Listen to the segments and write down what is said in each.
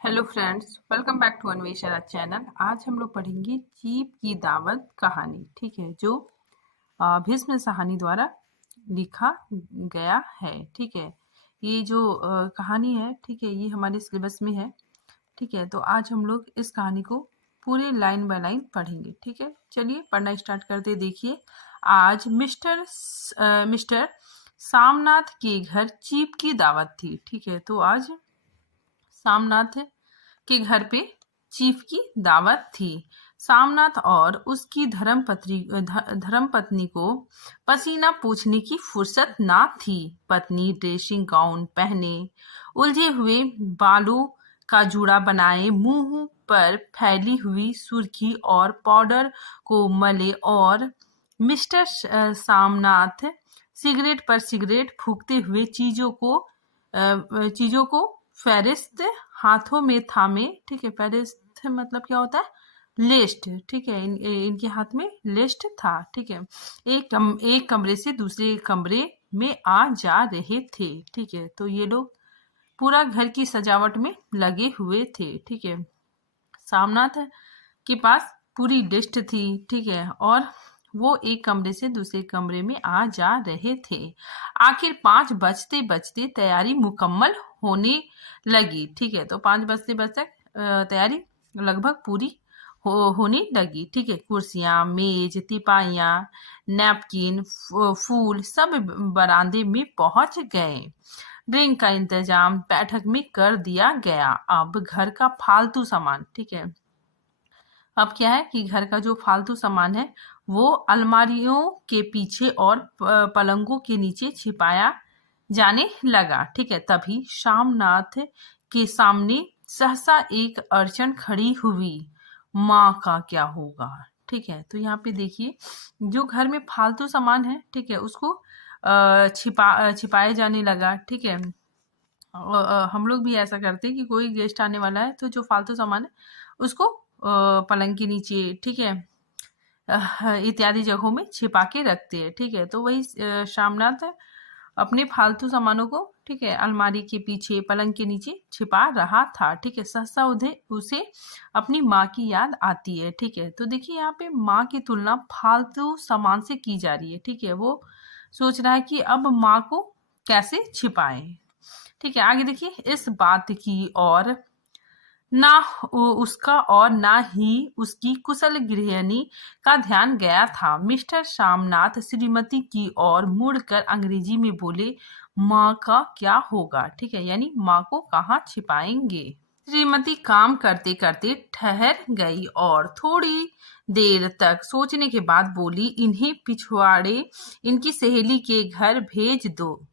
Hello friends, welcome back to Anveshana channel. आज हम लोग पढ़ेंगे चीप की दावत कहानी। ठीक है, जो भीष्म साहनी द्वारा लिखा गया है। ठीक है, ये जो कहानी है, ठीक है, ये हमारे सिलेबस में है। ठीक है, तो आज हम लोग इस कहानी को पूरे लाइन बाय लाइन पढ़ेंगे। ठीक है, चलिए पढ़ना स्टार्ट करते। देखिए, आज मिस्टर सामनाथ के घर चीप की दावत थी। ठीक है, तो आज सामनाथ के घर पे चीफ की दावत थी। सामनाथ और उसकी धर्मपत्नी को पसीना पोंछने की फुर्सत ना थी। पत्नी ड्रेसिंग गाउन पहने, उलझे हुए बालों का जूड़ा बनाए, मुंह पर फैली हुई सुर्खी और पाउडर को मले, और मिस्टर सामनाथ सिगरेट पर सिगरेट फूंकते हुए चीजों को फेरिस्त हाथों में थामे। ठीक है, फेरिस्त मतलब क्या होता है? लिस्ट। ठीक है, इनके हाथ में लिस्ट था। ठीक है, एक कमरे से दूसरे कमरे में आ जा रहे थे। ठीक है, तो ये लोग पूरा घर की सजावट में लगे हुए थे। ठीक है, सामनाथ के पास पूरी लिस्ट थी। ठीक है, और वो एक कमरे से दूसरे कमरे में आ जा रहे थे। आखिर 5 बजते बजते तैयारी मुकम्मल होने लगी। ठीक है, तो 5 बजते बजते तैयारी लगभग पूरी होने लगी। ठीक है, कुर्सियां, मेज, तिपाइयां, नैपकिन, फूल सब बरामदे में पहुंच गए। ड्रिंक का इंतजाम बैठक में कर दिया गया। अब घर का फालतू सामान, ठीक है, अब क्या है कि घर का जो फालतू सामान है वो अलमारियों के पीछे और पलंगों के नीचे छिपाया जाने लगा। ठीक है, तभी शामनाथ के सामने सहसा एक अड़चन खड़ी हुई। माँ का क्या होगा? ठीक है, तो यहाँ पे देखिए, जो घर में फालतू सामान है, ठीक है, उसको छिपाया जाने लगा। ठीक है, हम लोग भी ऐसा करते हैं कि कोई गेस्ट आने वाला है तो जो फालतू सामान है उसको पलंग के नीचे, ठीक है, इत्यादि जगहों में छिपा के रखते हैं। ठीक है, तो वही शामनाथ अपने फालतू सामानों को, ठीक है, अलमारी के पीछे, पलंग के नीचे छिपा रहा था। ठीक है, सहसा उसे अपनी माँ की याद आती है। ठीक है, तो देखिए यहाँ पे माँ की तुलना फालतू सामान से की जा रही है। ठीक है, वो सोच रहा है कि अब माँ को कैसे छिपाएं। ठीक है, आगे देखिए, इस बात की और ना उसका और ना ही उसकी कुशल गृहिणी का ध्यान गया था। मिस्टर शामनाथ श्रीमती की ओर मुड़कर अंग्रेजी में बोले, माँ का क्या होगा? ठीक है, यानी माँ को कहाँ छिपाएंगे? श्रीमती काम करते करते ठहर गई और थोड़ी देर तक सोचने के बाद बोली, इन्हें पिछवाड़े इनकी सहेली के घर भेज दो।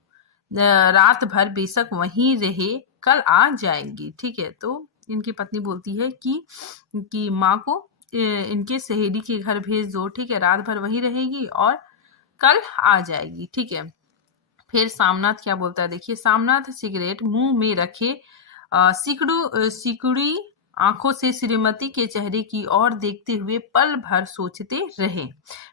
रात भर बेशक वहीं रहे, कल आ जाएंगी। ठीक है, तो इनकी पत्नी बोलती है कि माँ को इनके सहेली के घर भेज दो। ठीक है, रात भर वहीं रहेगी और कल आ जाएगी। ठीक है, फिर सामनाथ क्या बोलता है? देखिए, सामनाथ सिगरेट मुंह में रखे सिकुड़ी आंखों से श्रीमती के चेहरे की ओर देखते हुए पल भर सोचते रहे।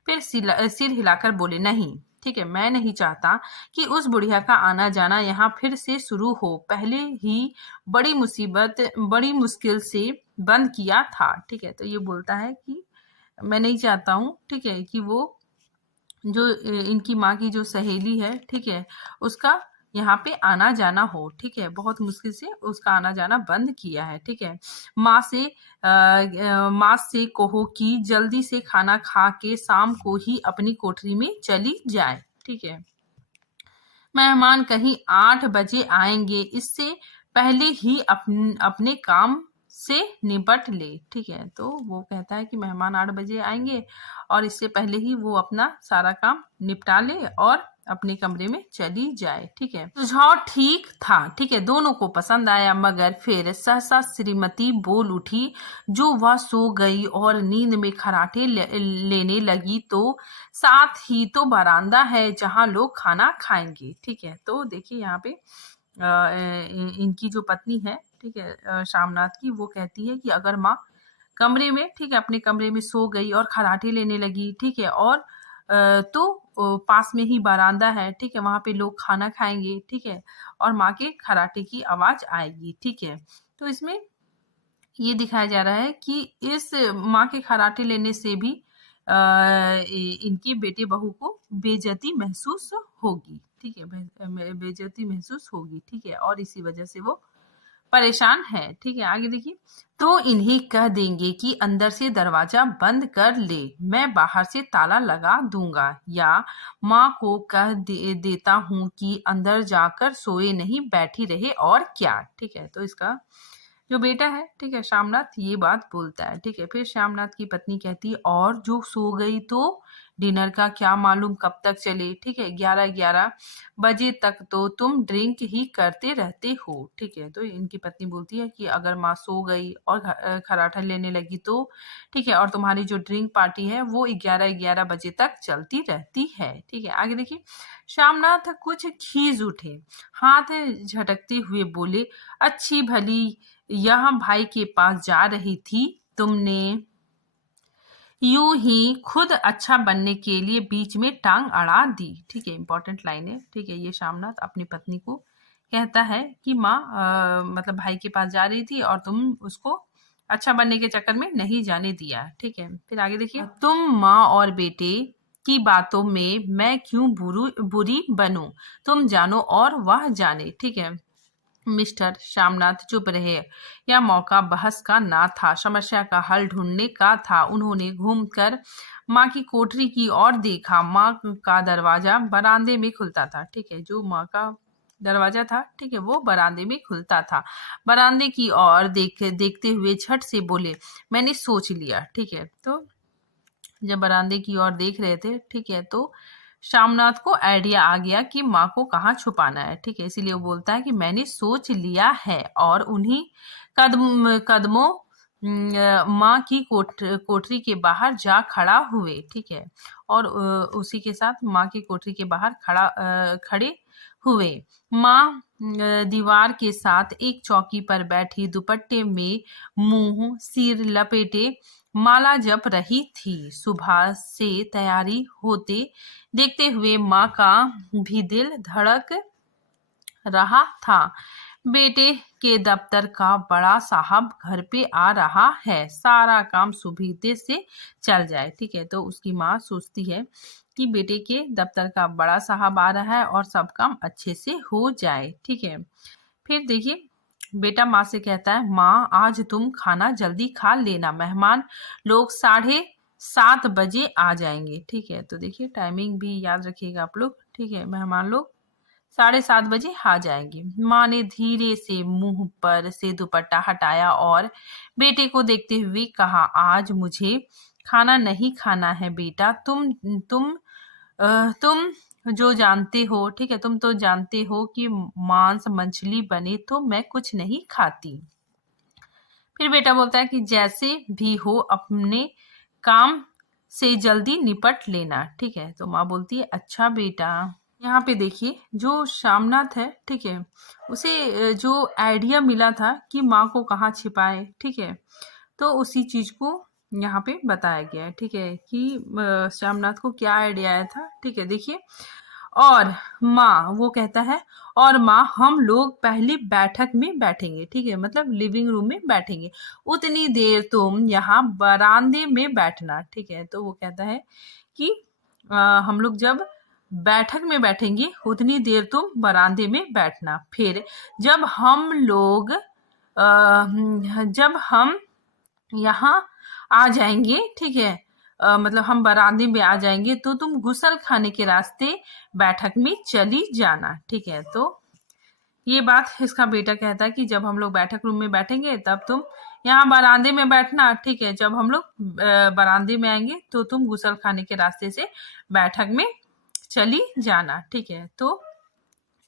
फिर सिर हिलाकर बोले, नहीं, ठीक है, मैं नहीं चाहता कि उस बुढ़िया का आना जाना यहाँ फिर से शुरू हो। पहले ही बड़ी मुश्किल से बंद किया था। ठीक है, तो ये बोलता है कि मैं नहीं चाहता हूँ, ठीक है, कि वो जो इनकी माँ की जो सहेली है, ठीक है, उसका यहाँ पे आना जाना हो। ठीक है, बहुत मुश्किल से उसका आना जाना बंद किया है। ठीक है, माँ से कहो कि जल्दी से खाना खा के शाम को ही अपनी कोठरी में चली जाए। ठीक है, मेहमान कहीं 8 बजे आएंगे, इससे पहले ही अपने काम से निपट ले। ठीक है, तो वो कहता है कि मेहमान 8 बजे आएंगे और इससे पहले ही वो अपना सारा काम निपटा ले और अपने कमरे में चली जाए। ठीक है, सुझाव ठीक था। ठीक है, दोनों को पसंद आया, मगर फिर सहसा श्रीमती बोल उठी, जो वह सो गई और नींद में खराटे लेने लगी, तो साथ ही तो बरामदा है जहां लोग खाना खाएंगे। ठीक है, तो देखिए यहाँ पे इनकी जो पत्नी है, ठीक है, शामनाथ की, वो कहती है कि अगर माँ कमरे में, ठीक है, अपने कमरे में सो गई और खराटे लेने लगी, ठीक है, और तो पास में ही बरामदा है, ठीक है, वहां पे लोग खाना खाएंगे, ठीक है, और माँ के खराटे की आवाज आएगी। ठीक है, तो इसमें ये दिखाया जा रहा है कि इस माँ के खराटे लेने से भी इनकी बेटे बहू को बेइज्जती महसूस होगी, ठीक है, बेइज्जती महसूस होगी, ठीक है, और इसी वजह से वो परेशान है, ठीक है। आगे देखिए, तो इन्हें कह देंगे कि अंदर से दरवाजा बंद कर ले, मैं बाहर से ताला लगा दूंगा, या माँ को कह देता हूँ कि अंदर जाकर सोए नहीं बैठी रहे, और क्या, ठीक है। तो इसका जो बेटा है, ठीक है, श्यामनाथ, ये बात बोलता है, ठीक है। फिर श्यामनाथ की पत्नी कहती है, और जो सो गई तो डिनर का क्या मालूम कब तक चले, ठीक है, 11 बजे तक तो तुम ड्रिंक ही करते रहते हो, ठीक है। तो इनकी पत्नी बोलती है कि अगर माँ सो गई और खराटा लेने लगी तो, ठीक है, और तुम्हारी जो ड्रिंक पार्टी है वो 11 बजे तक चलती रहती है, ठीक है। आगे देखिए, श्यामनाथ कुछ खीज उठे, हाथ झटकते हुए बोले, अच्छी भली यह भाई के पास जा रही थी, तुमने यूं ही खुद अच्छा बनने के लिए बीच में टांग अड़ा दी, ठीक है, इंपॉर्टेंट लाइन है, ठीक है। ये श्यामनाथ अपनी पत्नी को कहता है कि माँ मतलब भाई के पास जा रही थी और तुम उसको अच्छा बनने के चक्कर में नहीं जाने दिया, ठीक है। फिर आगे देखिए, तुम माँ और बेटे की बातों में मैं क्यों बुरी बनूं, तुम जानो और वह जाने, ठीक है। मिस्टर श्यामनाथ चुप रहे। यह मौका बहस का ना था, समस्या का हल ढूंढने का था। उन्होंने घूमकर माँ की कोठरी की ओर देखा। माँ का दरवाजा बरामदे में खुलता था, ठीक है, जो माँ का दरवाजा था, ठीक है, वो बरामदे में खुलता था। बरामदे की ओर देखते हुए झट से बोले, मैंने सोच लिया, ठीक है। तो जब बरामदे की ओर देख रहे थे, ठीक है, तो श्यामनाथ को आइडिया आ गया कि माँ को कहाँ छुपाना है, ठीक है, इसीलिए वो बोलता है कि मैंने सोच लिया है, और उन्हीं कदमों माँ की कोठरी के बाहर जा खड़ा हुए, ठीक है, और उसी के साथ माँ की कोठरी के बाहर खड़े हुए। माँ दीवार के साथ एक चौकी पर बैठी दुपट्टे में मुंह सिर लपेटे माला जप रही थी। सुबह से तैयारी होते देखते हुए माँ का भी दिल धड़क रहा था। बेटे के दफ्तर का बड़ा साहब घर पे आ रहा है, सारा काम सुविधे से चल जाए, ठीक है। तो उसकी माँ सोचती है कि बेटे के दफ्तर का बड़ा साहब आ रहा है और सब काम अच्छे से हो जाए, ठीक है। फिर देखिए, बेटा माँ से कहता है, माँ आज तुम खाना जल्दी खा लेना, मेहमान लोग 7:30 बजे आ जाएंगे, ठीक है। तो देखिए, टाइमिंग भी याद रखिएगा आप लोग, ठीक है, मेहमान लोग 7:30 बजे आ जाएंगे। माँ ने धीरे से मुंह पर से दुपट्टा हटाया और बेटे को देखते हुए कहा, आज मुझे खाना नहीं खाना है बेटा, तुम जो जानते हो, ठीक है, तुम तो जानते हो कि मांस मछली बने तो मैं कुछ नहीं खाती। फिर बेटा बोलता है कि जैसे भी हो अपने काम से जल्दी निपट लेना, ठीक है। तो माँ बोलती है, अच्छा बेटा। यहाँ पे देखिए, जो श्यामनाथ है, ठीक है, उसे जो आइडिया मिला था कि माँ को कहाँ छिपाए, ठीक है, तो उसी चीज को यहाँ पे बताया गया है, ठीक है, कि श्यामनाथ को क्या आइडिया आया था, ठीक है। देखिए, और माँ वो कहता है, और माँ हम लोग पहले बैठक में बैठेंगे, ठीक है, मतलब लिविंग रूम में बैठेंगे, उतनी देर तुम यहाँ बरामदे में बैठना, ठीक है। तो वो कहता है कि हम लोग जब बैठक में बैठेंगे उतनी देर तुम बरामदे में बैठना, फिर जब हम लोग जब हम यहाँ आ जाएंगे, ठीक है, मतलब हम बरामदे में आ जाएंगे तो तुम गुसल खाने के रास्ते बैठक में चली जाना, ठीक है। तो ये बात इसका बेटा कहता है कि जब हम लोग बैठक रूम में बैठेंगे तब तुम यहाँ बरामदे में बैठना, ठीक है, जब हम लोग बरामदे में आएंगे तो तुम गुसल खाने के रास्ते से बैठक में चली जाना, ठीक है। तो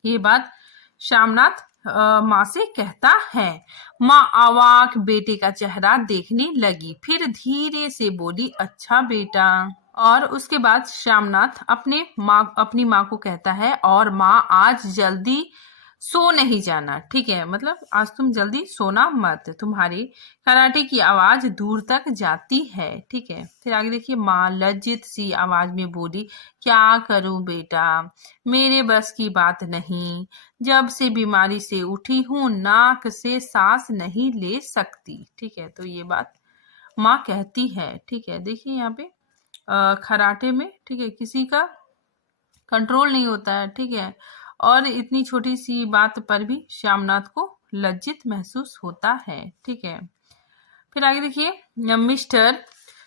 ये बात श्यामनाथ माँ से कहता है। माँ अवाक बेटे का चेहरा देखने लगी, फिर धीरे से बोली, अच्छा बेटा। और उसके बाद श्यामनाथ अपनी माँ को कहता है, और माँ आज जल्दी सो नहीं जाना, ठीक है, मतलब आज तुम जल्दी सोना मत, तुम्हारी कराटे की आवाज दूर तक जाती है, ठीक है। फिर आगे देखिए, माँ लज्जित सी आवाज में बोली, क्या करूं बेटा, मेरे बस की बात नहीं, जब से बीमारी से उठी हूं नाक से सांस नहीं ले सकती, ठीक है। तो ये बात माँ कहती है, ठीक है। देखिए यहाँ पे कराटे में, ठीक है, किसी का कंट्रोल नहीं होता है, ठीक है। और इतनी छोटी सी बात पर भी श्यामनाथ को लज्जित महसूस होता है, ठीक है। फिर आगे देखिए, मिस्टर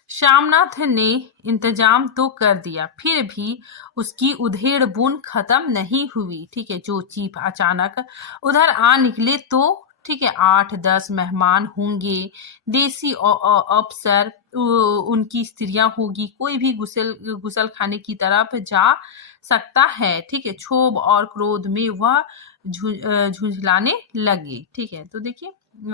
श्यामनाथ ने इंतजाम तो कर दिया, फिर भी उसकी उधेड़ बुन खत्म नहीं हुई, ठीक है। जो चीफ अचानक उधर आ निकले तो, ठीक है, 8-10 मेहमान होंगे, देसी अफसर, उनकी स्त्रियां होगी, कोई भी गुसल खाने की तरफ जा सकता है, ठीक है। क्षोभ और क्रोध में वह झुंझलाने लगे, ठीक है। तो देखिए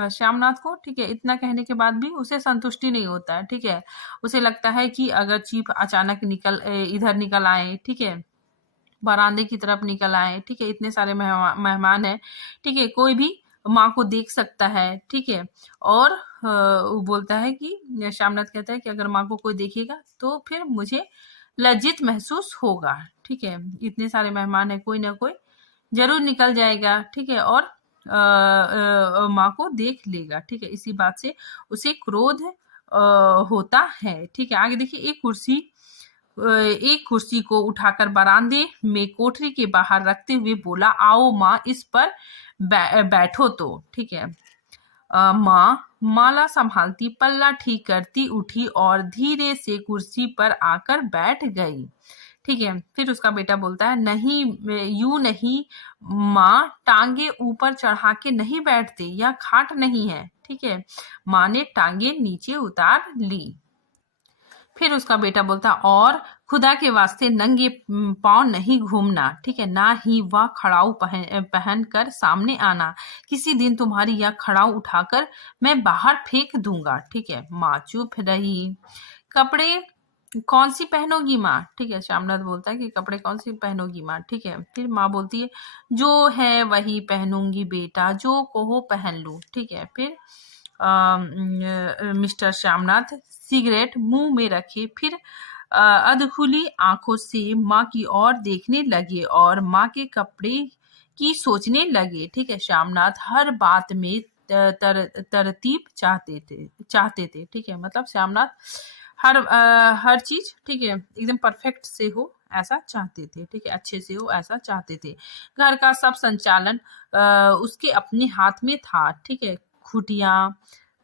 श्यामनाथ को, ठीक है, इतना कहने के बाद भी उसे संतुष्टि नहीं होता है, ठीक है। उसे लगता है कि अगर चीफ अचानक इधर निकल आए, ठीक है, बरामदे की तरफ निकल आए, ठीक है, इतने सारे मेहमान हैं, ठीक है, कोई भी माँ को देख सकता है, ठीक है। और वो बोलता है कि श्यामनाथ कहता है कि अगर माँ को कोई देखेगा तो फिर मुझे लज्जित महसूस होगा, ठीक है। इतने सारे मेहमान है, कोई ना कोई जरूर निकल जाएगा, ठीक है, और माँ को देख लेगा, ठीक है। इसी बात से उसे क्रोध होता है, ठीक है। आगे देखिए, एक कुर्सी को उठाकर बरामदे में कोठरी के बाहर रखते हुए बोला, आओ माँ इस पर बैठो तो, ठीक है। माँ माला संभालती पल्ला ठीक करती उठी और धीरे से कुर्सी पर आकर बैठ गई, ठीक है। फिर उसका बेटा बोलता है, नहीं यूं नहीं माँ, टांगे ऊपर चढ़ा के नहीं बैठते, यह खाट नहीं है, ठीक है। माँ ने टांगे नीचे उतार ली। फिर उसका बेटा बोलता, और खुदा के वास्ते नंगे पांव नहीं घूमना, ठीक है, ना ही वह खड़ाऊ पहन कर सामने आना, किसी दिन तुम्हारी यह खड़ाऊ उठाकर मैं बाहर फेंक दूंगा, ठीक है। माँ चुप रही। कपड़े कौन सी पहनोगी माँ, ठीक है। श्यामनाथ बोलता है कि कपड़े कौन सी पहनोगी माँ, ठीक है। फिर माँ बोलती है, जो है वही पहनूंगी बेटा, जो कहो पहन लूं, ठीक है। फिर मिस्टर श्यामनाथ सिगरेट मुंह में रखे, फिर अधखुली आंखों से माँ की ओर देखने लगे और माँ के कपड़े की सोचने लगे, ठीक है। श्यामनाथ हर बात में तरतीब चाहते थे, ठीक है। मतलब श्यामनाथ हर चीज, ठीक है, एकदम परफेक्ट से हो ऐसा चाहते थे, ठीक है, अच्छे से हो ऐसा चाहते थे। घर का सब संचालन उसके अपने हाथ में था, ठीक है। खुटियां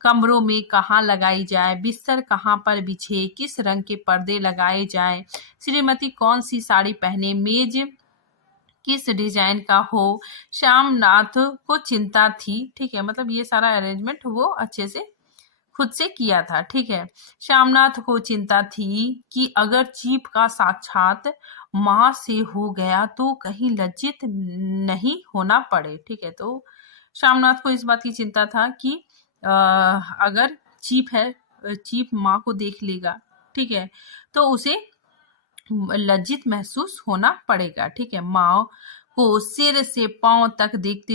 कमरों में कहाँ लगाई जाए, बिस्तर कहाँ पर बिछे, किस रंग के पर्दे लगाए जाए, श्रीमती कौन सी साड़ी पहने, मेज किस डिजाइन का हो, श्यामनाथ को चिंता थी, ठीक है। मतलब ये सारा अरेंजमेंट वो अच्छे से खुद से किया था, ठीक है। श्यामनाथ को चिंता थी कि अगर चीफ का साक्षात माँ से हो गया तो कहीं लज्जित नहीं होना पड़े, ठीक है। तो श्यामनाथ को इस बात की चिंता था कि अगर चीफ है, चीफ माँ को देख लेगा, ठीक है, तो उसे लज्जित महसूस होना पड़ेगा, ठीक है। माँ को सिर से पांव तक देखते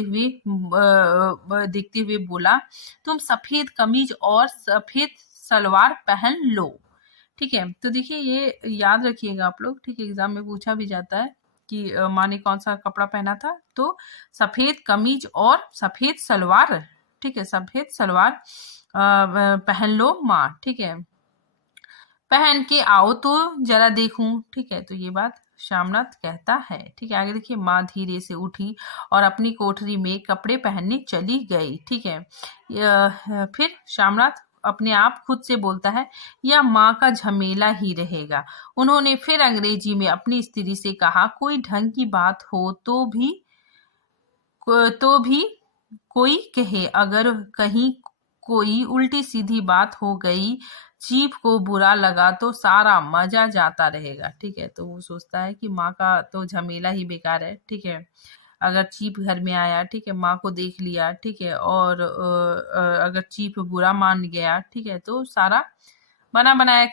हुए बोला, तुम सफेद कमीज और सफेद सलवार पहन लो, ठीक है। तो देखिए ये याद रखिएगा आप लोग, ठीक है, एग्जाम में पूछा भी जाता है कि माँ ने कौन सा कपड़ा पहना था, तो सफेद कमीज और सफेद सलवार, ठीक है, सफेद सलवार पहन लो माँ, ठीक है, पहन के आओ तो जरा देखूं, ठीक है। तो ये बात श्यामनाथ कहता है, ठीक है। आगे देखिए, माँ धीरे से उठी और अपनी कोठरी में कपड़े पहनने चली गई, ठीक है। फिर श्यामनाथ अपने आप खुद से बोलता है, यह माँ का झमेला ही रहेगा। उन्होंने फिर अंग्रेजी में अपनी स्त्री से कहा, कोई ढंग की बात हो तो भी कोई कहे, अगर कहीं कोई उल्टी सीधी बात हो गई, चीफ को बुरा लगा तो सारा मजा जाता रहेगा, ठीक है। तो वो सोचता है कि माँ का तो झमेला ही बेकार है, ठीक है। अगर चीफ घर में आया, ठीक है, माँ को देख लिया, ठीक है, और अगर चीफ बुरा मान गया, ठीक है, तो सारा बना बनाया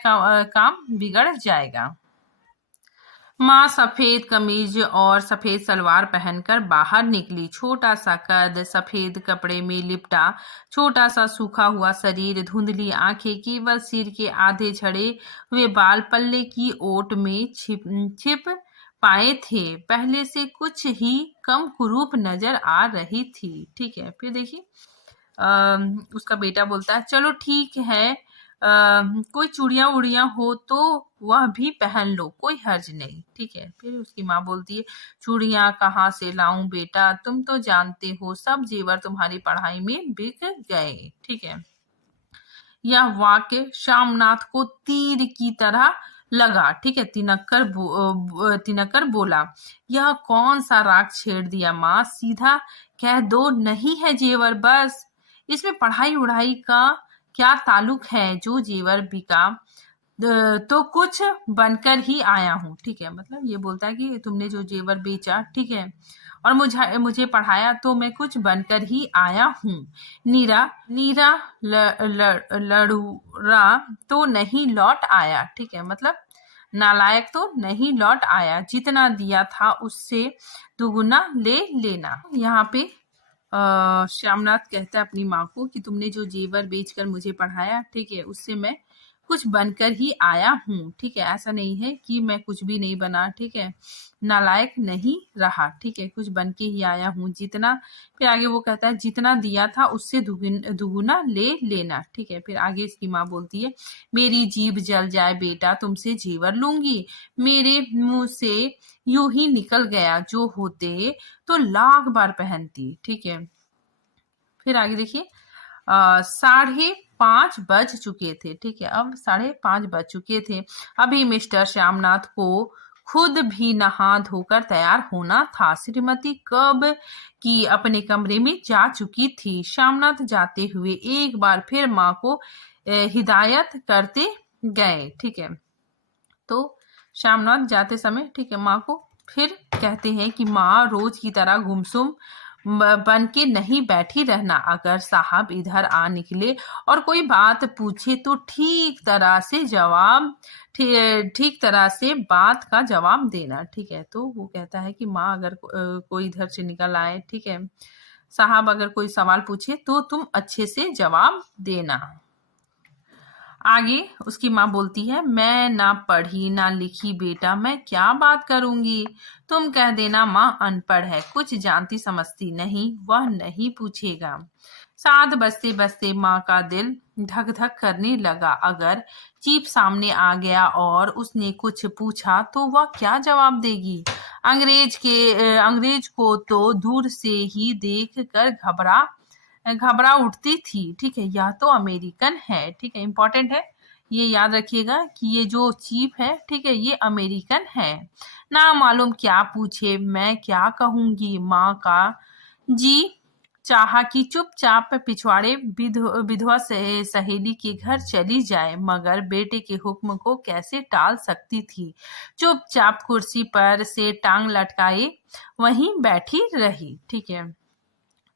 काम बिगड़ जाएगा। माँ सफेद कमीज और सफेद सलवार पहनकर बाहर निकली। छोटा सा कद, सफेद कपड़े में लिपटा छोटा सा सूखा हुआ शरीर, धुंधली आंखें, केवल सिर के आधे झड़े हुए बाल पल्ले की ओट में छिप छिप पाए थे। पहले से कुछ ही कम कुरूप नजर आ रही थी। ठीक है, फिर देखिए उसका बेटा बोलता है, चलो ठीक है, कोई चूड़ियां उड़ियां हो तो वह भी पहन लो, कोई हर्ज नहीं। ठीक है, फिर उसकी माँ बोलती है, चूड़ियां कहाँ से लाऊं बेटा, तुम तो जानते हो सब जेवर तुम्हारी पढ़ाई में बिक गए। ठीक है, यह वाक्य श्यामनाथ को तीर की तरह लगा। ठीक है, तिनकर बोला, यह कौन सा राग छेड़ दिया माँ, सीधा कह दो नहीं है जेवर, बस। इसमें पढ़ाई उढ़ाई का क्या ताल्लुक है, जो जेवर बिका तो कुछ बनकर ही आया हूँ। ठीक है, मतलब ये बोलता है कि तुमने जो जेवर बेचा, ठीक है, और मुझे मुझे पढ़ाया तो मैं कुछ बनकर ही आया हूँ। नीरा नीरा लड़ूरा तो नहीं लौट आया। ठीक है, मतलब नालायक तो नहीं लौट आया, जितना दिया था उससे दुगुना ले लेना। यहाँ पे श्यामनाथ कहता है अपनी माँ को कि तुमने जो जेवर बेचकर मुझे पढ़ाया, ठीक है, उससे मैं कुछ बनकर ही आया हूँ। ठीक है, ऐसा नहीं है कि मैं कुछ भी नहीं बना। ठीक है, नालायक नहीं रहा। ठीक है, कुछ बन के ही आया हूँ, जितना। फिर आगे वो कहता है, जितना दिया था उससे दुगुना ले लेना। ठीक है, फिर आगे इसकी माँ बोलती है, मेरी जीभ जल जाए बेटा, तुमसे जेवर लूंगी, मेरे मुंह से यूं ही निकल गया, जो होते तो लाख बार पहनती। ठीक है, फिर आगे देखिए, 5:30 बज चुके थे। ठीक है, अब 5:30 बज चुके थे। अभी मिस्टर श्यामनाथ को खुद भी नहा धोकर तैयार होना था। श्रीमती कब की अपने कमरे में जा चुकी थी। श्यामनाथ जाते हुए एक बार फिर माँ को हिदायत करते गए। ठीक है, तो श्यामनाथ जाते समय, ठीक है, माँ को फिर कहते हैं कि माँ, रोज की तरह गुमसुम बन के नहीं बैठी रहना। अगर साहब इधर आ निकले और कोई बात पूछे तो ठीक तरह से बात का जवाब देना। ठीक है, तो वो कहता है कि माँ, अगर कोई इधर से निकल आए, ठीक है, साहब अगर कोई सवाल पूछे तो तुम अच्छे से जवाब देना। आगे उसकी माँ बोलती है, मैं ना पढ़ी ना लिखी बेटा, मैं क्या बात करूंगी। तुम कह देना माँ अनपढ़ है, कुछ जानती समझती नहीं, वह नहीं पूछेगा। 7 बजते बजते माँ का दिल धक धक करने लगा। अगर चीफ सामने आ गया और उसने कुछ पूछा तो वह क्या जवाब देगी। अंग्रेज को तो दूर से ही देख कर घबरा उठती थी। ठीक है, यह तो अमेरिकन है। ठीक है, इंपॉर्टेंट है, ये याद रखिएगा कि ये जो चीफ है, ठीक है, ये अमेरिकन है। ना मालूम क्या पूछे, मैं क्या कहूंगी। माँ का जी चाहा कि चुपचाप पिछवाड़े विधवा सहेली के घर चली जाए, मगर बेटे के हुक्म को कैसे टाल सकती थी। चुपचाप कुर्सी पर से टांग लटकाए वहीं बैठी रही। ठीक है,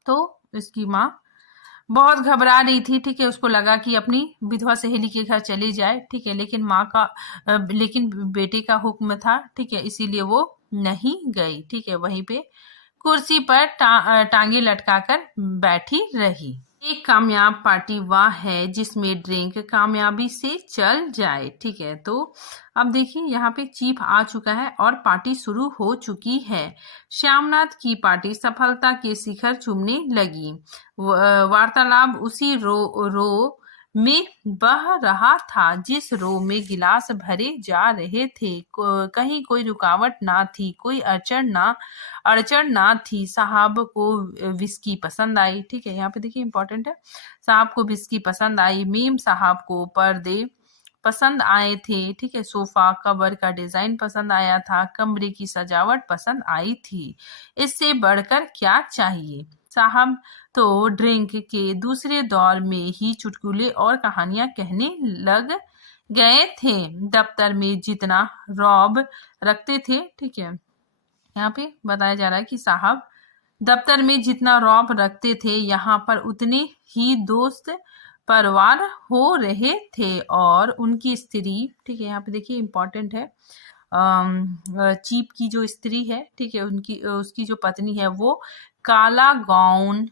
तो इसकी माँ बहुत घबरा रही थी। ठीक है, उसको लगा कि अपनी विधवा सहेली के घर चली जाए। ठीक है, लेकिन बेटे का हुक्म था। ठीक है, इसीलिए वो नहीं गई। ठीक है, वहीं पे कुर्सी पर टांगे लटकाकर बैठी रही। एक कामयाब पार्टी वह है जिसमें ड्रिंक कामयाबी से चल जाए। ठीक है, तो अब देखिए यहाँ पे चीफ आ चुका है और पार्टी शुरू हो चुकी है। श्यामनाथ की पार्टी सफलता के शिखर चूमने लगी। वार्तालाप उसी रो में बह रहा था जिस रो में गिलास भरे जा रहे थे। कहीं कोई रुकावट ना थी, कोई अड़चन ना थी। साहब को विस्की पसंद आई। ठीक है, यहाँ पे देखिए इंपॉर्टेंट है, साहब को विस्की पसंद आई। मीम साहब को पर्दे पसंद आए थे। ठीक है, सोफा कवर का डिजाइन पसंद आया था, कमरे की सजावट पसंद आई थी। इससे बढ़कर क्या चाहिए। साहब तो ड्रिंक के दूसरे दौर में ही चुटकुले और कहानियां कहने लग गए थे। दफ्तर में जितना रौब रखते थे, ठीक है, यहाँ पे बताया जा रहा है कि साहब दफ्तर में जितना रौब रखते थे, यहाँ पर उतने ही दोस्त परवार हो रहे थे। और उनकी स्त्री, ठीक है, यहाँ पे देखिए इंपॉर्टेंट है, चीप की जो स्त्री है, ठीक है, उसकी जो पत्नी है वो काला गाउन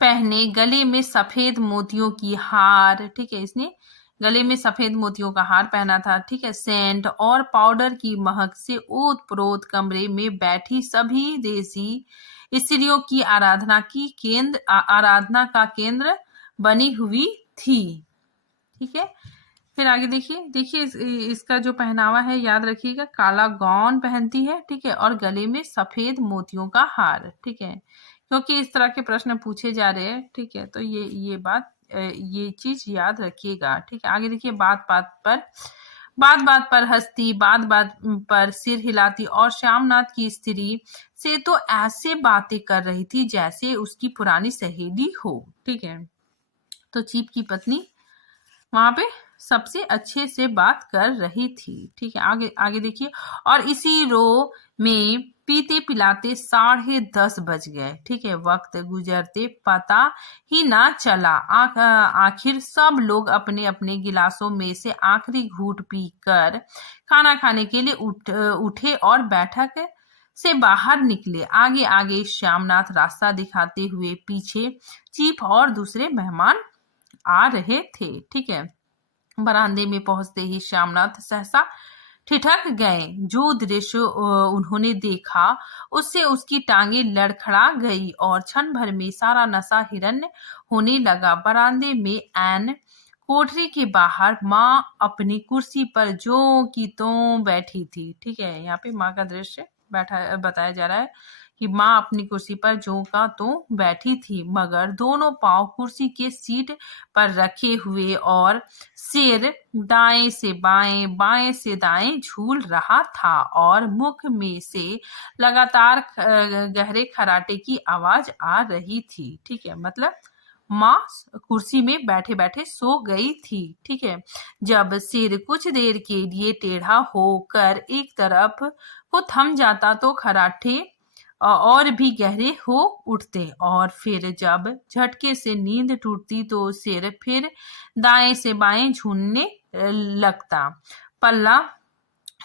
पहने, गले में सफेद मोतियों की हार, ठीक है, इसने गले में सफेद मोतियों का हार पहना था, ठीक है, सेंट और पाउडर की महक से ओत-प्रोत कमरे में बैठी सभी देसी स्त्रियों की आराधना का केंद्र बनी हुई थी। ठीक है, फिर आगे देखिए इसका जो पहनावा है याद रखिएगा, काला गाउन पहनती है, ठीक है, और गले में सफेद मोतियों का हार, ठीक है, क्योंकि इस तरह के प्रश्न पूछे जा रहे हैं, ठीक है, तो ये चीज याद रखिएगा। ठीक है, आगे देखिए, बात बात पर हंसती, बात बात पर सिर हिलाती और श्यामनाथ की स्त्री से तो ऐसे बातें कर रही थी जैसे उसकी पुरानी सहेली हो। ठीक है, तो चीप की पत्नी वहां पे सबसे अच्छे से बात कर रही थी। ठीक है, आगे देखिए, और इसी रो में पीते पिलाते 10:30 बज गए। ठीक है, वक्त गुजरते पता ही ना चला। आखिर सब लोग अपने अपने गिलासों में से आखिरी घूंट पीकर खाना खाने के लिए उठे और बैठक से बाहर निकले। आगे आगे श्यामनाथ रास्ता दिखाते हुए, पीछे चीफ और दूसरे मेहमान आ रहे थे। ठीक है, बरामदे में पहुंचते ही श्यामनाथ सहसा ठिठक गए। जो दृश्य उन्होंने देखा उससे उसकी टांगे लड़खड़ा गई और क्षण भर में सारा नशा हिरण्य होने लगा। बरामदे में एन कोठरी के बाहर माँ अपनी कुर्सी पर जो की त्यों बैठी थी। ठीक है, यहाँ पे माँ का दृश्य बताया जा रहा है कि माँ अपनी कुर्सी पर जो का तो बैठी थी, मगर दोनों पांव कुर्सी के सीट पर रखे हुए और सिर दाएं से बाएं बाएं से दाएं झूल रहा था और मुख में से लगातार गहरे खराटे की आवाज आ रही थी। ठीक है, मतलब माँ कुर्सी में बैठे बैठे सो गई थी। ठीक है, जब सिर कुछ देर के लिए टेढ़ा होकर एक तरफ को थम जाता तो खराटे और भी गहरे हो उठते और फिर जब झटके से नींद टूटती तो सिर फिर दाएं से बाएं झूलने लगता। पल्ला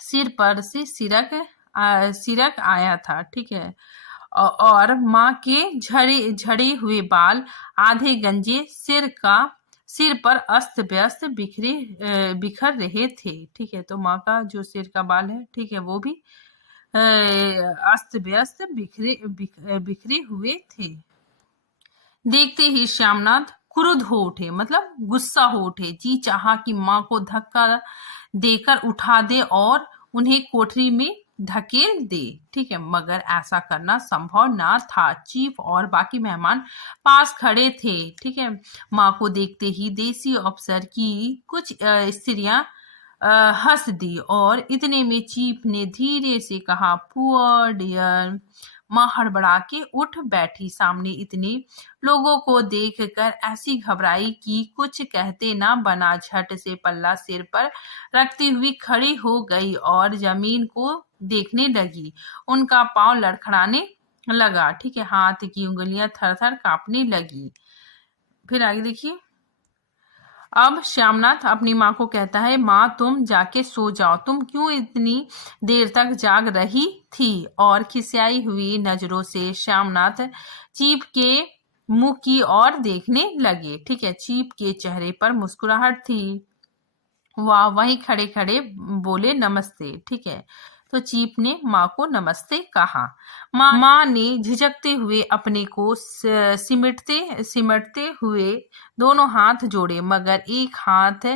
सिर पर से सिरक आया था। ठीक है, और माँ के झड़े हुए बाल आधे गंजे सिर पर अस्त व्यस्त बिखर रहे थे। ठीक है, तो माँ का जो सिर का बाल है, ठीक है, वो भी अस्त व्यस्त बिखरे हुए थे। देखते ही श्यामनाथ क्रुद्ध हो उठे, मतलब गुस्सा हो उठे। जी चाहा कि माँ को धक्का देकर उठा दे और उन्हें कोठरी में धकेल दे। ठीक है, मगर ऐसा करना संभव ना था। चीफ और बाकी मेहमान पास खड़े थे। ठीक है, माँ को देखते ही देसी अफसर की कुछ स्त्रियां हंस दी और इतने में चीफ ने धीरे से कहा, पुअर डियर। माँ हड़बड़ा के उठ बैठी। सामने इतने लोगों को देखकर ऐसी घबराई कि कुछ कहते ना बना। झट से पल्ला सिर पर रखती हुई खड़ी हो गई और जमीन को देखने लगी। उनका पांव लड़खड़ाने लगा। ठीक है, हाथ की उंगलियां थर थर कांपने लगी। फिर आगे देखिए, अब श्यामनाथ अपनी माँ को कहता है, माँ तुम जाके सो जाओ, तुम क्यों इतनी देर तक जाग रही थी? और खिसियाई हुई नजरों से श्यामनाथ चीप के मुंह की ओर देखने लगे। ठीक है, चीप के चेहरे पर मुस्कुराहट थी। वह वहीं खड़े खड़े बोले, नमस्ते। ठीक है, तो चीप ने माँ को नमस्ते कहा। माँ ने झिझकते हुए अपने को सिमटते हुए दोनों हाथ जोड़े, मगर एक हाथ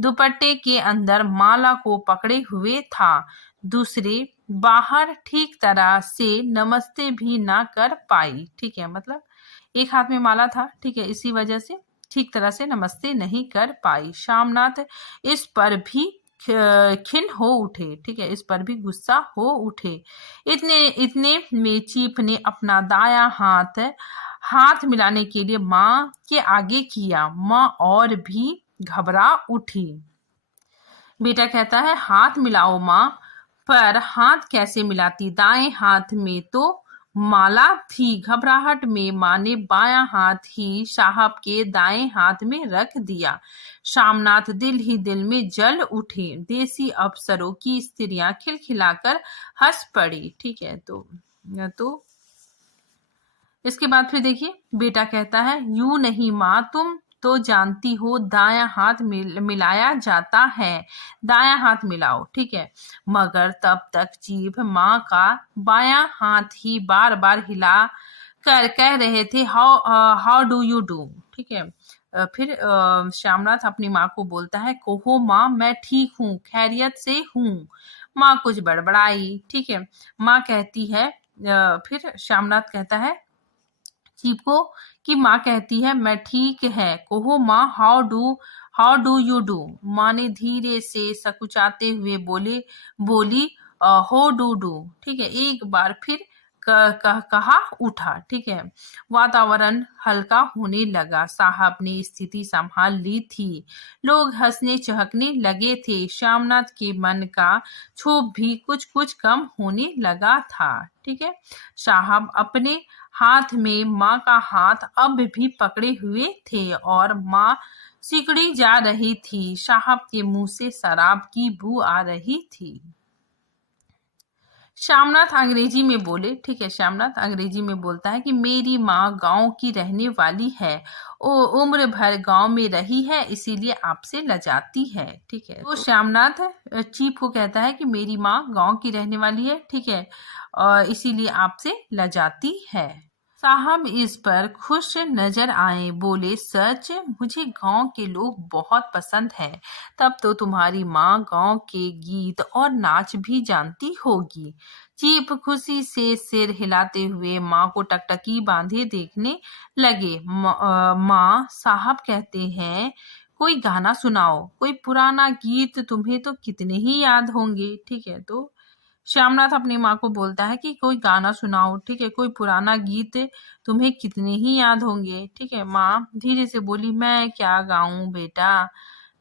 दुपट्टे के अंदर माला को पकड़े हुए था, दूसरे बाहर ठीक तरह से नमस्ते भी ना कर पाई। ठीक है, मतलब एक हाथ में माला था, ठीक है, इसी वजह से ठीक तरह से नमस्ते नहीं कर पाई। श्यामनाथ इस पर भी खिन्न हो उठे। ठीक है, इस पर भी गुस्सा हो उठे। इतने में चीफ ने अपना दाया हाथ मिलाने के लिए माँ के आगे किया। माँ और भी घबरा उठी। बेटा कहता है, हाथ मिलाओ माँ। पर हाथ कैसे मिलाती? दाएं हाथ में तो माला थी। घबराहट में माँ ने बायां हाथ ही साहब के दाएं हाथ में रख दिया। शामनाथ दिल ही दिल में जल उठे। देसी अफसरों की स्त्रियां खिलखिलाकर हंस पड़ी। ठीक है, तो इसके बाद फिर देखिए बेटा कहता है, यूं नहीं माँ, तुम तो जानती हो दायां हाथ मिलाया जाता है, दायां हाथ मिलाओ। ठीक है, मगर तब तक जीभ माँ का बायां हाथ ही बार बार हिला कर कह रहे थे, हाउ डू यू डू। ठीक है, फिर श्यामनाथ अपनी माँ को बोलता है, कहो माँ, मैं ठीक हूँ, खैरियत से हूँ। माँ कुछ बड़बड़ाई। ठीक है, माँ कहती है, फिर श्यामनाथ कहता है जीव को कि माँ कहती है, मैं ठीक है, कहो माँ, हाउ डू यू डू। माँ ने धीरे से सकुचाते हुए बोली, हो डू डू। ठीक है, एक बार फिर कहा उठा। ठीक है, वातावरण हल्का होने लगा। साहब ने स्थिति संभाल ली थी। लोग हंसने चहकने लगे थे। श्यामनाथ के मन का क्षोभ भी कुछ कुछ कम होने लगा था। ठीक है, साहब अपने हाथ में माँ का हाथ अब भी पकड़े हुए थे और माँ सिकुड़ी जा रही थी। साहब के मुंह से शराब की बू आ रही थी। श्यामनाथ अंग्रेजी में बोले। ठीक है, श्यामनाथ अंग्रेजी में बोलता है कि मेरी माँ गांव की रहने वाली है, ओ उम्र भर गांव में रही है, इसीलिए आपसे लजाती है। ठीक है, तो श्यामनाथ चीफ को कहता है कि मेरी माँ गांव की रहने वाली है, ठीक है, और इसीलिए आपसे लजाती है। साहब इस पर खुश नजर आए, बोले, सच, मुझे गांव के लोग बहुत पसंद हैं। तब तो तुम्हारी माँ गांव के गीत और नाच भी जानती होगी। चीप खुशी से सिर हिलाते हुए माँ को टकटकी बांधे देखने लगे। माँ, साहब कहते हैं कोई गाना सुनाओ, कोई पुराना गीत, तुम्हें तो कितने ही याद होंगे। ठीक है, तो श्यामनाथ अपनी माँ को बोलता है कि कोई गाना सुनाओ। ठीक है, कोई पुराना गीत, तुम्हें कितने ही याद होंगे। ठीक है, माँ धीरे से बोली, मैं क्या गाऊं बेटा,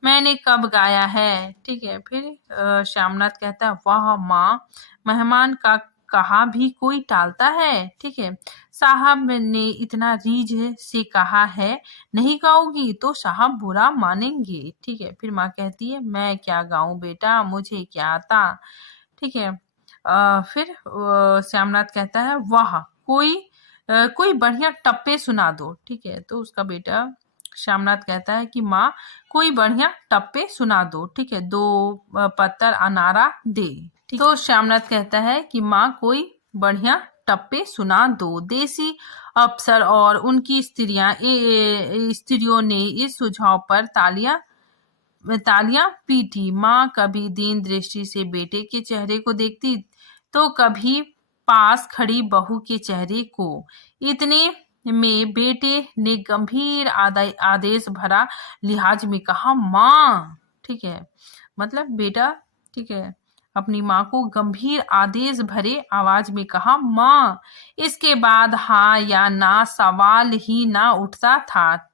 मैंने कब गाया है। ठीक है, फिर श्यामनाथ कहता है, वाह माँ, मेहमान का कहा भी कोई टालता है। ठीक है, साहब ने इतना रीझ से कहा है, नहीं गाओगी तो साहब बुरा मानेंगे। ठीक है, फिर माँ कहती है, मैं क्या गाऊं बेटा, मुझे क्या आता। ठीक है, फिर श्यामनाथ कहता है, वाह, कोई बढ़िया टप्पे सुना दो। ठीक है, तो उसका बेटा श्यामनाथ कहता है कि माँ, कोई बढ़िया टप्पे सुना दो। ठीक है, 2 पत्तर अनारा दे। ठीक, तो श्यामनाथ कहता है कि माँ, कोई बढ़िया टप्पे सुना दो। देसी अफसर और उनकी स्त्रियों ने इस सुझाव पर तालियां पीटी। माँ कभी दीन दृष्टि से बेटे के चेहरे को देखती, तो कभी पास खड़ी बहू के चेहरे को। इतने में बेटे ने गंभीर आदेश भरा लिहाज में कहा, माँ। ठीक है, मतलब बेटा, ठीक है, अपनी माँ को गंभीर आदेश भरे आवाज में कहा, माँ। इसके बाद हाँ या ना सवाल ही ना उठता था।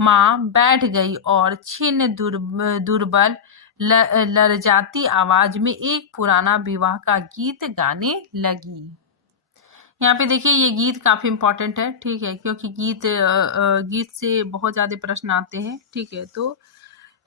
माँ बैठ गई और छिन्न दुर्बल लरजाती आवाज में एक पुराना विवाह का गीत गाने लगी। यहाँ पे देखिए ये गीत काफी इम्पोर्टेंट है। ठीक है, क्योंकि गीत से बहुत ज्यादा प्रश्न आते हैं। ठीक है, तो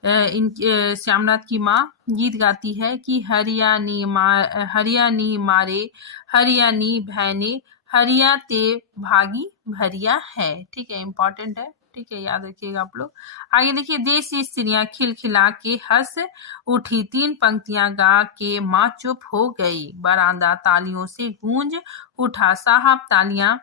श्यामनाथ की माँ गीत गाती है कि हरियाणी मारे हरियाणी बहने, हरिया ते भागी भरिया है। ठीक है, इम्पोर्टेंट है। ठीक है, याद रखिएगा आप लोग। आगे देखिए, देसी स्त्रियां खिलखिला के हंस उठी। 3 पंक्तियां गा के माँ चुप हो गई। बरामदा तालियों से गूंज उठा। साहब तालियां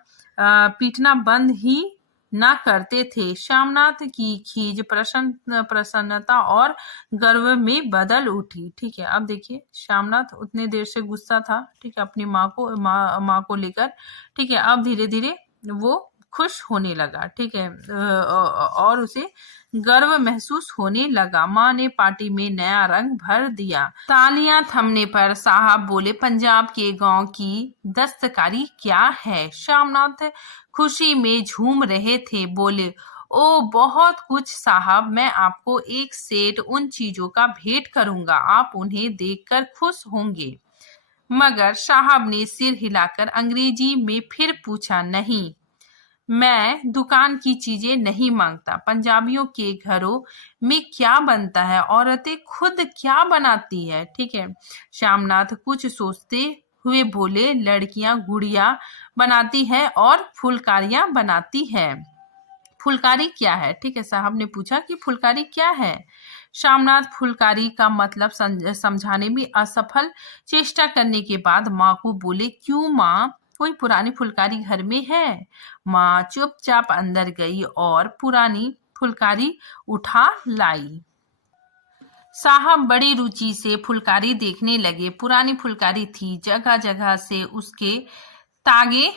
पीटना बंद ही ना करते थे। श्यामनाथ की खीज प्रसन्नता और गर्व में बदल उठी। ठीक है, अब देखिए श्यामनाथ उतने देर से गुस्सा था, ठीक है, अपनी माँ को लेकर। ठीक है, अब धीरे धीरे वो खुश होने लगा। ठीक है, और उसे गर्व महसूस होने लगा। माँ ने पार्टी में नया रंग भर दिया। तालियां थमने पर साहब बोले, पंजाब के गांव की दस्तकारी क्या है। श्यामनाथ खुशी में झूम रहे थे। बोले, ओ बहुत कुछ साहब, मैं आपको एक सेट उन चीजों का भेंट करूंगा, आप उन्हें देखकर खुश होंगे। मगर साहब ने सिर हिलाकर अंग्रेजी में फिर पूछा, नहीं, मैं दुकान की चीजें नहीं मांगता। पंजाबियों के घरों में क्या बनता है, औरतें खुद क्या बनाती है। ठीक है, श्यामनाथ कुछ सोचते हुए बोले, लड़कियां गुड़िया बनाती है और फुलकारियां बनाती है। फुलकारी क्या है? ठीक है, साहब ने पूछा कि फुलकारी क्या है। श्यामनाथ फुलकारी का मतलब समझाने में असफल चेष्टा करने के बाद माँ को बोले, क्यों माँ, कोई पुरानी फुलकारी घर में है? माँ चुपचाप अंदर गई और पुरानी फुलकारी उठा लाई। साहब बड़ी रुचि से फुलकारी देखने लगे। पुरानी फुलकारी थी, जगह जगह से उसके तागे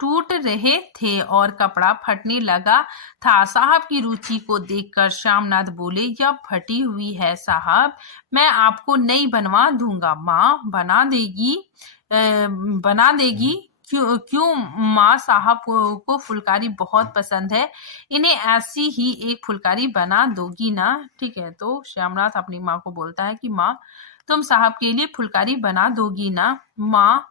टूट रहे थे और कपड़ा फटने लगा था। साहब की रुचि को देखकर श्यामनाथ बोले, यह फटी हुई है साहब, मैं आपको नई बनवा दूंगा। माँ बना देगी। क्यों क्यों माँ, साहब को फुलकारी बहुत पसंद है, इन्हें ऐसी ही एक फुलकारी बना दोगी ना? ठीक है, तो श्यामनाथ अपनी माँ को बोलता है कि माँ, तुम साहब के लिए फुलकारी बना दोगी ना? माँ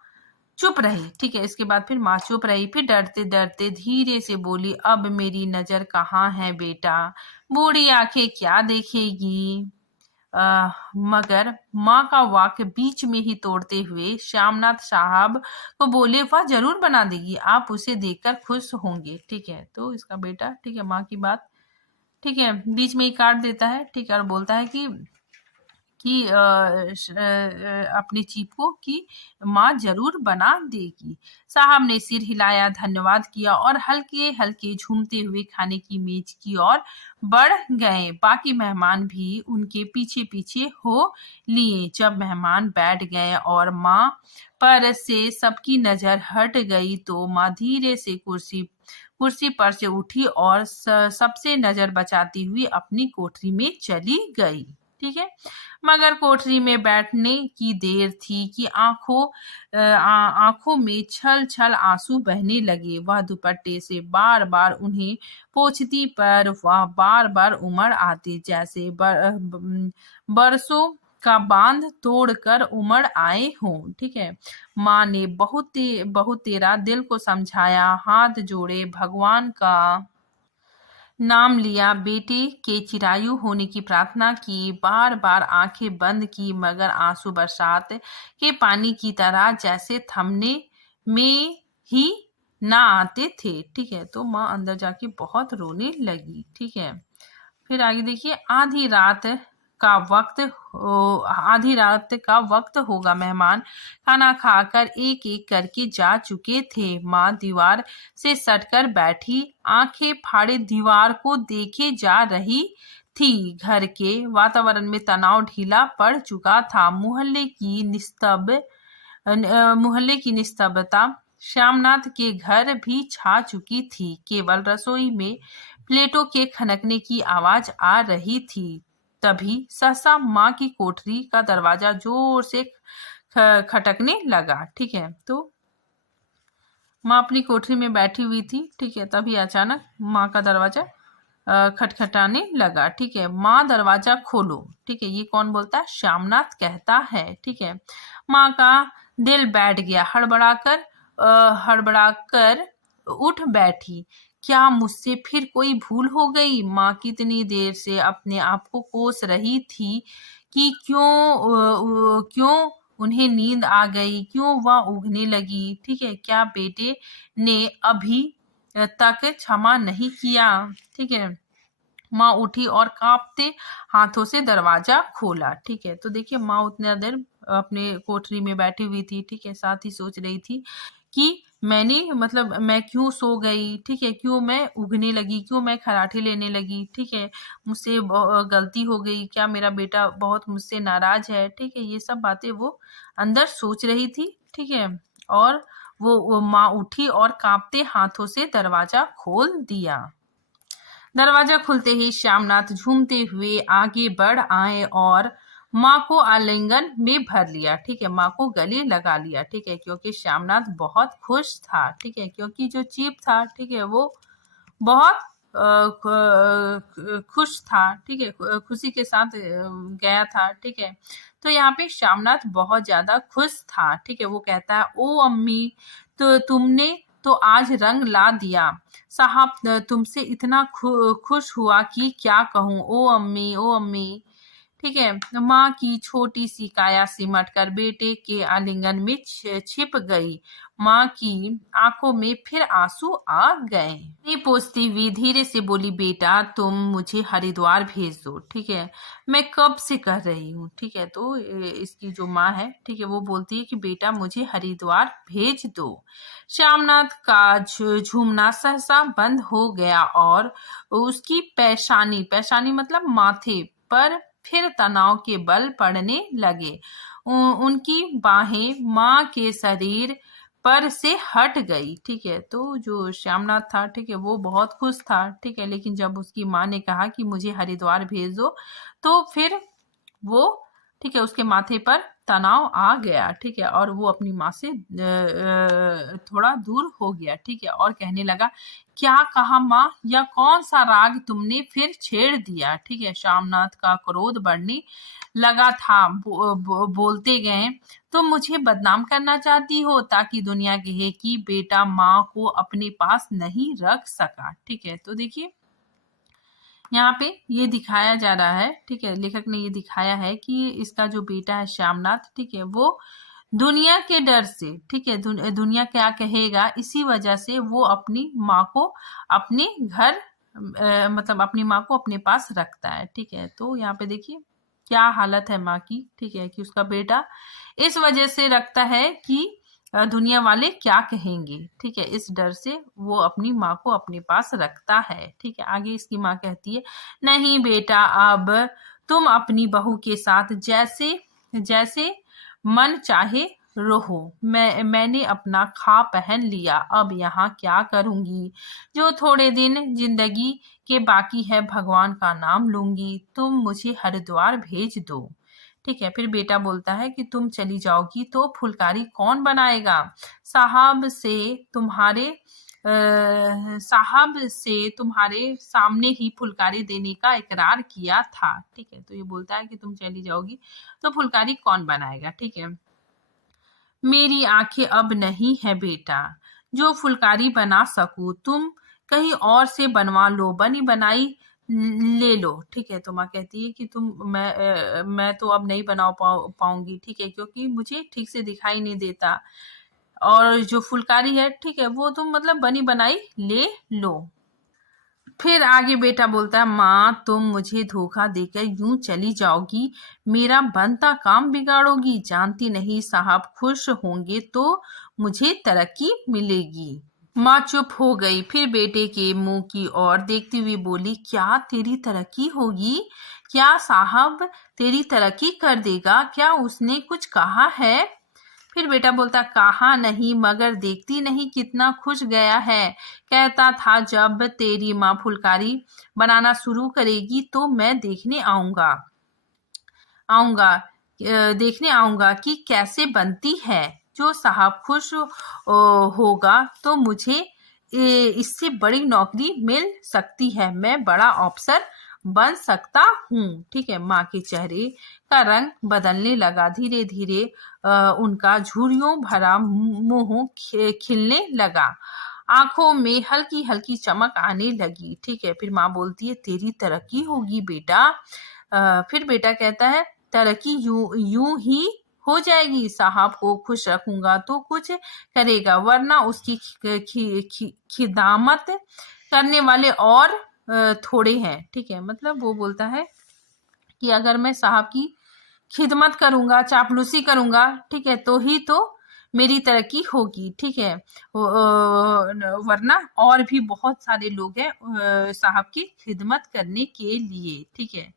चुप रही। ठीक है, इसके बाद फिर माँ चुप रही, फिर डरते डरते धीरे से बोली, अब मेरी नजर कहाँ है बेटा, बूढ़ी आंखें क्या देखेगी। मगर माँ का वाक्य बीच में ही तोड़ते हुए श्यामनाथ साहब को बोले, वह जरूर बना देगी, आप उसे देखकर खुश होंगे। ठीक है, तो इसका बेटा, ठीक है, माँ की बात, ठीक है, बीच में ही काट देता है। ठीक है, और बोलता है कि अपने चीफ को कि माँ जरूर बना देगी। साहब ने सिर हिलाया, धन्यवाद किया और हल्के हल्के झूमते हुए खाने की मेज की ओर बढ़ गए। बाकी मेहमान भी उनके पीछे पीछे हो लिए। जब मेहमान बैठ गए और माँ पर से सबकी नजर हट गई तो माँ धीरे से कुर्सी पर से उठी और सबसे नजर बचाती हुई अपनी कोठरी में चली गई। ठीक है, मगर कोठरी में बैठने की देर थी कि आंखों में छल छल आंसू बहने लगे। वह दुपट्टे से बार बार उन्हें पोंछती पर वह बार बार उमड़ आते, जैसे बरसों का बांध तोड़कर उमड़ आए हों। ठीक है, माँ ने बहुत तेरा दिल को समझाया, हाथ जोड़े भगवान का नाम लिया, बेटे के चिरायु होने की प्रार्थना की, बार बार आंखें बंद की, मगर आंसू बरसात के पानी की तरह जैसे थमने में ही ना आते थे। ठीक है, तो माँ अंदर जाके बहुत रोने लगी। ठीक है, फिर आगे देखिए, आधी रात का वक्त होगा। मेहमान खाना खाकर एक एक करके जा चुके थे। माँ दीवार से सटकर बैठी, आंखें फाड़े दीवार को देखे जा रही थी। घर के वातावरण में तनाव ढीला पड़ चुका था। मोहल्ले की निस्तब्धता श्यामनाथ के घर भी छा चुकी थी। केवल रसोई में प्लेटों के खनकने की आवाज आ रही थी। तभी सहसा माँ की कोठरी का दरवाजा जोर से खटकने लगा। ठीक है, तो माँ अपनी कोठरी में बैठी हुई थी। ठीक है, तभी अचानक माँ का दरवाजा खटखटाने लगा। ठीक है, माँ दरवाजा खोलो। ठीक है, ये कौन बोलता है? श्यामनाथ कहता है। ठीक है, माँ का दिल बैठ गया, हड़बड़ाकर उठ बैठी। क्या मुझसे फिर कोई भूल हो गई? माँ कितनी देर से अपने आप को कोस रही थी कि क्यों उन्हें नींद आ गई, क्यों वह उगने लगी। ठीक है, क्या बेटे ने अभी तक क्षमा नहीं किया? ठीक है, माँ उठी और कांपते हाथों से दरवाजा खोला। ठीक है, तो देखिए माँ उतने देर अपने कोठरी में बैठी हुई थी। ठीक है, साथ ही सोच रही थी कि मैं क्यों सो गई। ठीक है, क्यों मैं उगने लगी, क्यों मैं खराटे लेने लगी। ठीक है, मुझसे गलती हो गई, क्या मेरा बेटा बहुत मुझसे नाराज है। ठीक है, ये सब बातें वो अंदर सोच रही थी। ठीक है, और वो माँ उठी और कांपते हाथों से दरवाजा खोल दिया। दरवाजा खुलते ही श्यामनाथ झूमते हुए आगे बढ़ आए और माँ को आलिंगन में भर लिया। ठीक है, माँ को गले लगा लिया। ठीक है, क्योंकि श्यामनाथ बहुत खुश था। ठीक है, क्योंकि जो चीफ था, ठीक है, वो बहुत खुश था, ठीक है, खुशी के साथ गया था, ठीक है। तो यहाँ पे श्यामनाथ बहुत ज्यादा खुश था, ठीक है। वो कहता है, ओ अम्मी, तो तुमने तो आज रंग ला दिया। साहब तुमसे इतना खुश हुआ कि क्या कहूँ। ओ अम्मी, ओ अम्मी, ठीक है। माँ की छोटी सी काया सिमट कर बेटे के आलिंगन में छिप गई। माँ की आंखों में फिर आंसू आ गए। नहीं पोंछती हुई धीरे से बोली, बेटा तुम मुझे हरिद्वार भेज दो, ठीक है, मैं कब से कह रही हूँ, ठीक है। तो इसकी जो माँ है, ठीक है, वो बोलती है कि बेटा मुझे हरिद्वार भेज दो। श्यामनाथ का झूमना सहसा बंद हो गया और उसकी पेशानी, पेशानी मतलब माथे पर फिर तनाव के बल पड़ने लगे। उनकी बाहें माँ के शरीर पर से हट गई, ठीक है। तो जो श्यामनाथ था, ठीक है, वो बहुत खुश था, ठीक है, लेकिन जब उसकी माँ ने कहा कि मुझे हरिद्वार भेज दो, तो फिर वो, ठीक है, उसके माथे पर तनाव आ गया, ठीक है, और वो अपनी माँ से थोड़ा दूर हो गया, ठीक है, और कहने लगा, क्या कहा माँ, या कौन सा राग तुमने फिर छेड़ दिया, ठीक है। श्यामनाथ का क्रोध बढ़ने लगा था। बोलते गए, तो मुझे बदनाम करना चाहती हो ताकि दुनिया कहे कि बेटा माँ को अपने पास नहीं रख सका, ठीक है। तो देखिए यहाँ पे ये दिखाया जा रहा है, ठीक है, लेखक ने ये दिखाया है कि इसका जो बेटा है श्यामनाथ, ठीक है, वो दुनिया के डर से, ठीक है, दुनिया क्या कहेगा, इसी वजह से वो अपनी माँ को अपने घर मतलब अपनी माँ को अपने पास रखता है, ठीक है। तो यहाँ पे देखिए क्या हालत है माँ की, ठीक है, कि उसका बेटा इस वजह से रखता है कि दुनिया वाले क्या कहेंगे, ठीक है, इस डर से वो अपनी माँ को अपने पास रखता है, ठीक है। आगे इसकी माँ कहती है, नहीं बेटा, अब तुम अपनी बहू के साथ जैसे जैसे मन चाहे रहो। मैंने अपना खा पहन लिया, अब यहाँ क्या करूंगी। जो थोड़े दिन जिंदगी के बाकी है भगवान का नाम लूंगी। तुम मुझे हरिद्वार भेज दो, ठीक है। फिर बेटा बोलता है कि तुम चली जाओगी तो फुलकारी कौन बनाएगा। साहब से तुम्हारे साहब से तुम्हारे सामने ही फुलकारी देने का इकरार किया था, ठीक है। तो ये बोलता है कि तुम चली जाओगी तो फुलकारी कौन बनाएगा, ठीक है। मेरी आंखें अब नहीं है बेटा जो फुलकारी बना सकूं, तुम कहीं और से बनवा लो, बनी बनाई ले लो, ठीक है। तो माँ कहती है कि मैं तो अब नहीं बना पाऊंगी, ठीक है, क्योंकि मुझे ठीक से दिखाई नहीं देता, और जो फुलकारी है, ठीक है, वो तुम मतलब बनी बनाई ले लो। फिर आगे बेटा बोलता है, माँ तुम मुझे धोखा देकर यूं चली जाओगी, मेरा बनता काम बिगाड़ोगी। जानती नहीं साहब खुश होंगे तो मुझे तरक्की मिलेगी। माँ चुप हो गई, फिर बेटे के मुंह की ओर देखती हुई बोली, क्या तेरी तरक्की होगी। क्या साहब तेरी तरक्की कर देगा, क्या उसने कुछ कहा है। फिर बेटा बोलता, कहा नहीं, मगर देखती नहीं कितना खुश गया है। कहता था जब तेरी माँ फुलकारी बनाना शुरू करेगी तो मैं आऊंगा देखने आऊंगा कि कैसे बनती है। जो साहब खुश होगा तो मुझे इससे बड़ी नौकरी मिल सकती है, मैं बड़ा अफसर बन सकता हूँ, ठीक है। माँ के चेहरे का रंग बदलने लगा, धीरे धीरे उनका झुर्रियों भरा मुंह खिलने लगा, आंखों में हल्की हल्की चमक आने लगी, ठीक है। फिर माँ बोलती है, तेरी तरक्की होगी बेटा। फिर बेटा कहता है, तरक्की यूं ही हो जाएगी, साहब को खुश रखूंगा तो कुछ करेगा, वरना उसकी खिदामत करने वाले और थोड़े हैं, ठीक है। मतलब वो बोलता है कि अगर मैं साहब की खिदमत करूंगा, चापलूसी करूंगा, ठीक है, तो ही तो मेरी तरक्की होगी, ठीक है, वरना और भी बहुत सारे लोग हैं साहब की खिदमत करने के लिए, ठीक है।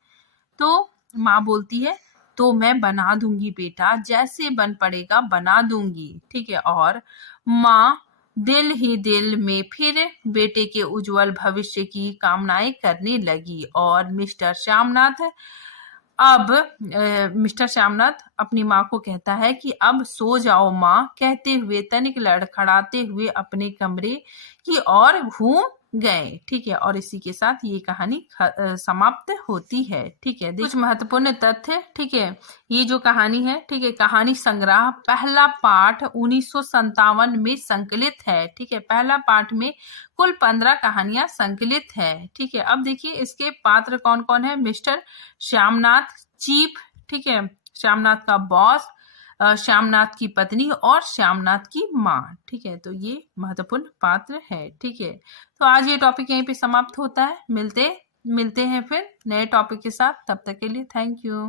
तो माँ बोलती है, तो मैं बना दूंगी बेटा, जैसे बन पड़ेगा बना दूंगी, ठीक है। और माँ दिल ही दिल में फिर बेटे के उज्जवल भविष्य की कामनाएं करने लगी। और मिस्टर श्यामनाथ अपनी माँ को कहता है कि अब सो जाओ माँ, कहते हुए तनिक लड़खड़ाते हुए अपने कमरे की ओर घूम गए। ठीक है, और इसी के साथ ये कहानी समाप्त होती है। ठीक है, कुछ महत्वपूर्ण तथ्य। ठीक है, ये जो कहानी है, ठीक है, कहानी संग्रह पहला पाठ 1957 में संकलित है। ठीक है, पहला पाठ में कुल 15 कहानियां संकलित है। ठीक है, अब देखिए इसके पात्र कौन कौन है। मिस्टर श्यामनाथ, चीफ, ठीक है, श्यामनाथ का बॉस, श्यामनाथ की पत्नी और श्यामनाथ की माँ। ठीक है, तो ये महत्वपूर्ण पात्र है। ठीक है, तो आज ये टॉपिक यहीं पे समाप्त होता है। मिलते हैं फिर नए टॉपिक के साथ। तब तक के लिए थैंक यू।